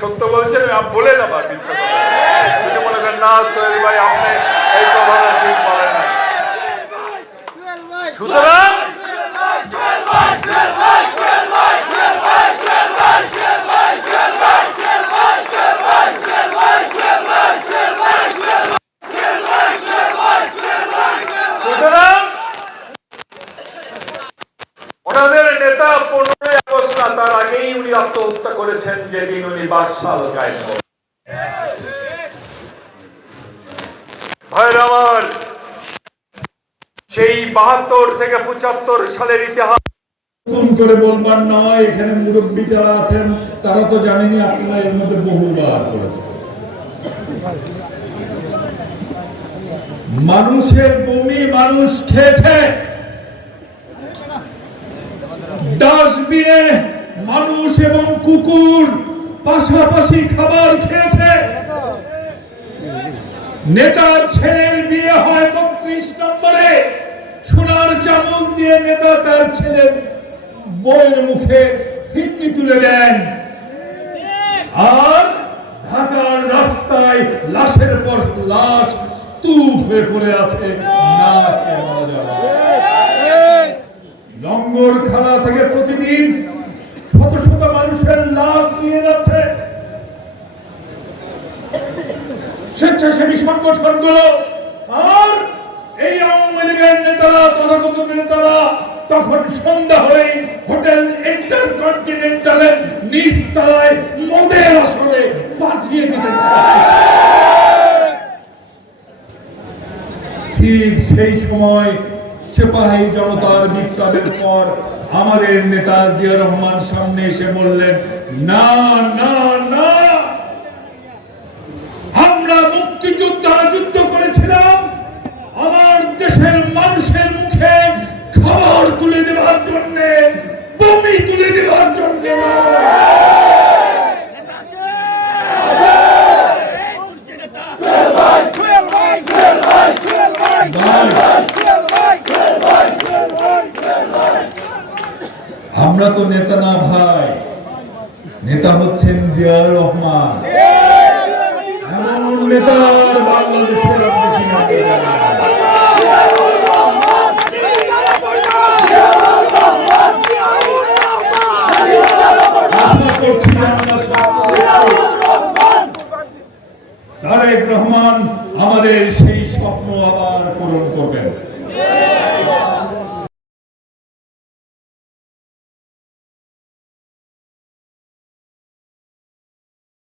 সত্য বলছেন বলে না বা না সোহেল ভাই, আপনি এই ঠিক না। সুতরাং ওনাদের নেতা পনেরোই তার আগেই উনি আত্মহত্যা করেছেন, যেদিন উনি সেই বাহাত্তর থেকে পঁচাত্তর সালের ইতিহাস। নতুন করে বলবার নয়, এখানে মুরব্বী যারা আছেন, তারা তো জানেনি আপনারা এর মধ্যে বহুবার করেছেন মানুষের বমি মানুষ খেয়েছে। ডাস্টবিনে মানুষ এবং কুকুর পাশাপাশি খাবার খেয়েছে। নেতার ছেলের বিয়ে হয় বত্রিশ নম্বরে। সোনার চামচ দিয়ে নেতা তার ছেলের বউয়ের মুখে ফিটনি তুলে দেন। আর ঢাকার রাস্তায় লাশের পর লাশ স্তূপ হয়ে পড়ে আছে। না। লঙ্গর খালা থেকে প্রতিদিন শত শত মানুষের লাশ নিয়ে যাচ্ছে। স্বেচ্ছাসেবী সংগঠনগুলো, আর এই আওয়ামী লীগের নেতারা তথাগত নেতারা তখন সন্ধ্যা হয়ে হোটেল ইন্টারকন্টিনেন্টালের নিচতলায় মদের আসরে বাজিয়ে দিতে ঠিক সেই সময় সিপাহী জনতার বিপ্লবের পর আমাদের নেতা জিয়া রহমান সামনে এসে বললেন, না না না। আমরা মুক্তিযোদ্ধা যুদ্ধ করেছিলাম। আমার দেশের মানুষের মুখে খাবার তুলে দেওয়ার জন্য, বমি তুলে দেওয়ার জন্য। আমরা তো নেতা না ভাই। নেতা হচ্ছেন জিয়াউর রহমান। তারেক রহমান আমাদের সেই স্বপ্ন আবার পূরণ করবেন।